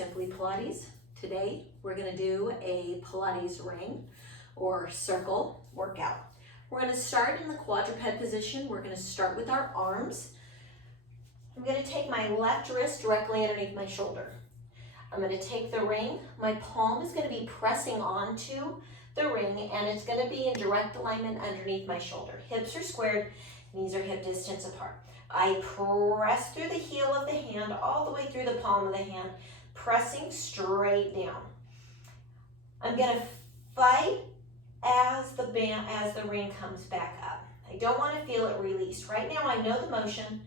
Simply Pilates. Today we're going to do a Pilates ring or circle workout. We're going to start in the quadruped position. We're going to start with our arms. I'm going to take my left wrist directly underneath my shoulder. I'm going to take the ring. My palm is going to be pressing onto the ring and it's going to be in direct alignment underneath my shoulder. Hips are squared, knees are hip distance apart. I press through the heel of the hand all the way through the palm of the hand, pressing straight down. I'm going to fight as the ring comes back up. I don't want to feel it release. Right now I know the motion.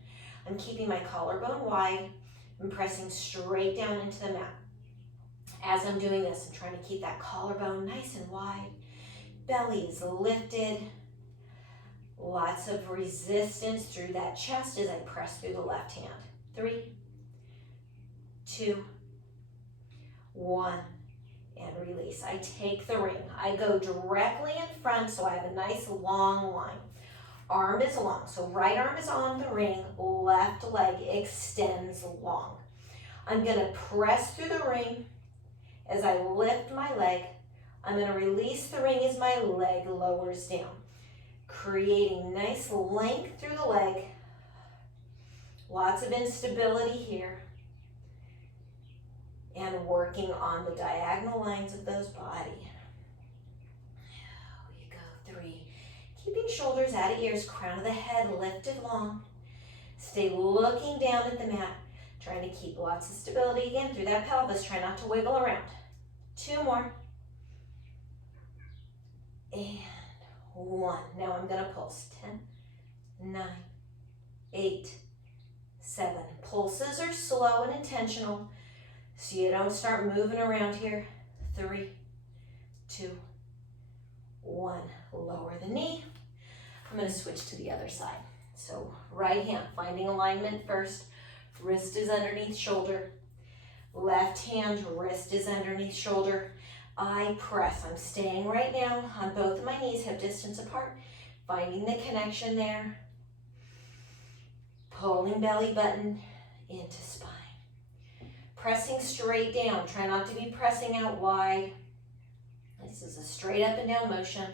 I'm keeping my collarbone wide and pressing straight down into the mat. As I'm doing this, I'm trying to keep that collarbone nice and wide. Belly is lifted. Lots of resistance through that chest as I press through the left hand. 3, 2, 1, and release. I take the ring. I go directly in front so I have a nice long line. Arm is long, so right arm is on the ring, left leg extends long. I'm going to press through the ring as I lift my leg. I'm going to release the ring as my leg lowers down, creating nice length through the leg. Lots of instability here. And working on the diagonal lines of those body. We go 3. Keeping shoulders out of ears, crown of the head lifted long. Stay looking down at the mat, trying to keep lots of stability again through that pelvis. Try not to wiggle around. 2 more. And 1. Now I'm going to pulse. 10, 9, 8, 7. Pulses are slow and intentional, so you don't start moving around here. 3, 2, 1. Lower the knee. I'm going to switch to the other side. So right hand, finding alignment first. Wrist is underneath shoulder. Left hand, wrist is underneath shoulder. I press. I'm staying right now on both of my knees, hip distance apart. Finding the connection there. Pulling belly button into spine. Pressing straight down. Try not to be pressing out wide. This is a straight up and down motion.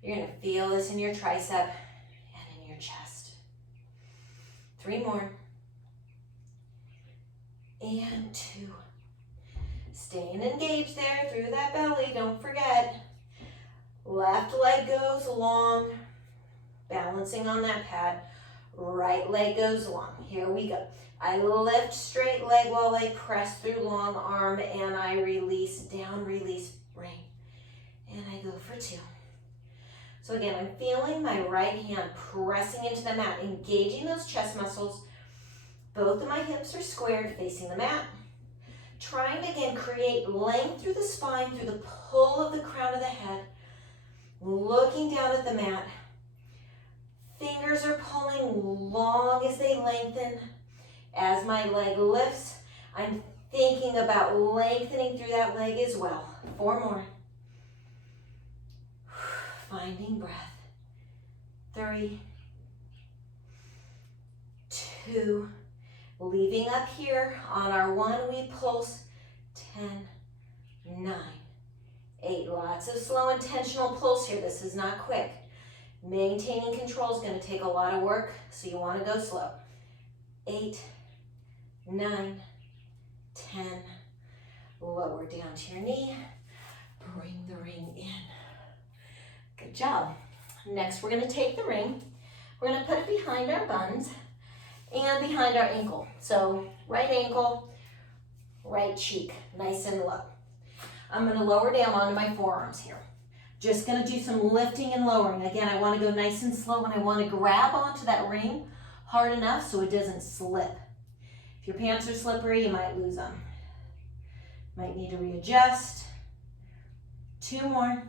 You're going to feel this in your tricep and in your chest. 3 more. And 2. Staying engaged there through that belly. Don't forget. Left leg goes long. Balancing on that pad. Right leg goes long. Here we go. I lift straight leg while I press through long arm and I release down, release ring. And I go for 2. So again, I'm feeling my right hand pressing into the mat, engaging those chest muscles. Both of my hips are squared, facing the mat. Trying to, again, create length through the spine, through the pull of the crown of the head. Looking down at the mat. Fingers are pulling long as they lengthen. As my leg lifts, I'm thinking about lengthening through that leg as well. 4 more. Finding breath. 3, 2, leaving up here on our 1, we pulse. 10, 9, 8. Lots of slow, intentional pulse here. This is not quick. Maintaining control is going to take a lot of work, so you want to go slow. 8, 9, 10. Lower down to your knee. Bring the ring in. Good job. Next, we're going to take the ring. We're going to put it behind our buns and behind our ankle. So right ankle, right cheek, nice and low. I'm going to lower down onto my forearms here. Just going to do some lifting and lowering. Again, I want to go nice and slow and I want to grab onto that ring hard enough so it doesn't slip. If your pants are slippery, you might lose them. Might need to readjust. 2 more.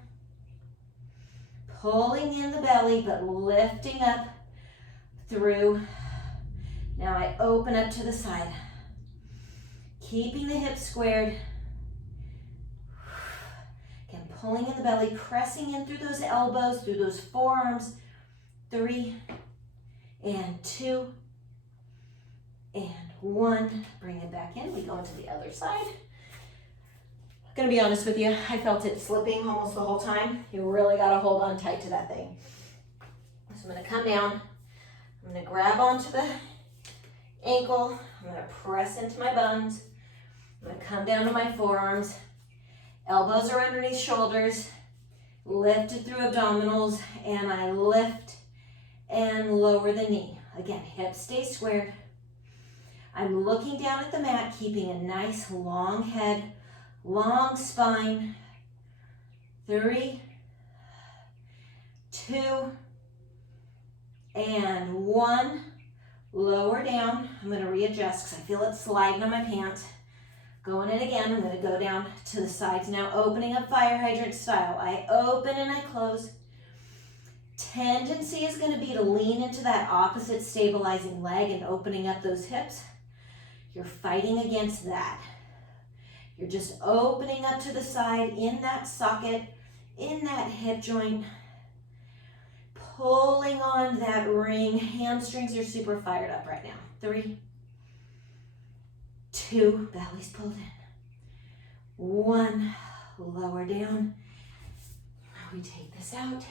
Pulling in the belly, but lifting up through. Now I open up to the side. Keeping the hips squared. Again, pulling in the belly, pressing in through those elbows, through those forearms. 3, and 2, and 1, bring it back in. We go into the other side. Gonna be honest with you, I felt it slipping almost the whole time. You really gotta hold on tight to that thing. So I'm gonna come down, I'm gonna grab onto the ankle, I'm gonna press into my buns, I'm gonna come down to my forearms, elbows are underneath shoulders, lift it through abdominals, and I lift and lower the knee. Again, hips stay squared. I'm looking down at the mat, keeping a nice long head, long spine. 3, 2, and 1. Lower down. I'm going to readjust because I feel it sliding on my pants. Going in again. I'm going to go down to the sides now, opening up fire hydrant style. I open and I close. Tendency is going to be to lean into that opposite stabilizing leg and opening up those hips. You're fighting against that. You're just opening up to the side in that socket, in that hip joint, pulling on that ring. Hamstrings are super fired up right now. 3, 2, belly's pulled in. 1, lower down. We take this out.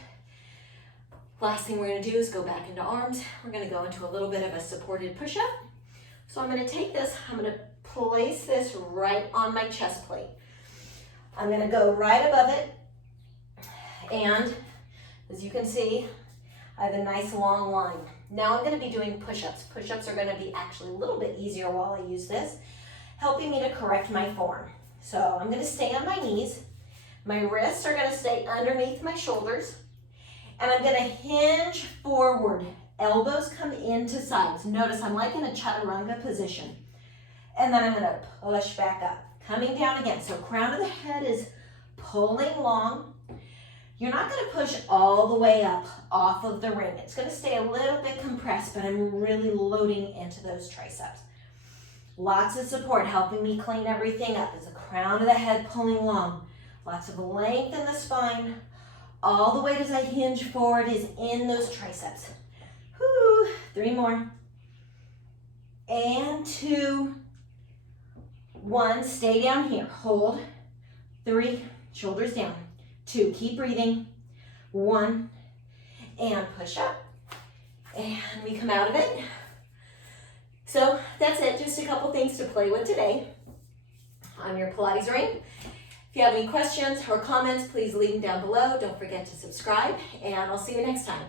Last thing we're gonna do is go back into arms. We're gonna go into a little bit of a supported push-up. So I'm gonna take this, I'm gonna place this right on my chest plate. I'm gonna go right above it, and as you can see, I have a nice long line. Now I'm gonna be doing push-ups. Push-ups are gonna be actually a little bit easier while I use this, helping me to correct my form. So I'm gonna stay on my knees. My wrists are gonna stay underneath my shoulders, and I'm gonna hinge forward. Elbows come into sides. Notice I'm like in a chaturanga position. And then I'm gonna push back up. Coming down again. So crown of the head is pulling long. You're not gonna push all the way up off of the ring. It's gonna stay a little bit compressed, but I'm really loading into those triceps. Lots of support helping me clean everything up. Is the crown of the head pulling long. Lots of length in the spine. All the weight as I hinge forward is in those triceps. Whew. 3 more. And 2, 1, stay down here, hold. 3, shoulders down. 2, keep breathing. 1, and push up. And we come out of it. So that's it, just a couple things to play with today on your Pilates ring. If you have any questions or comments, please leave them down below. Don't forget to subscribe, and I'll see you next time.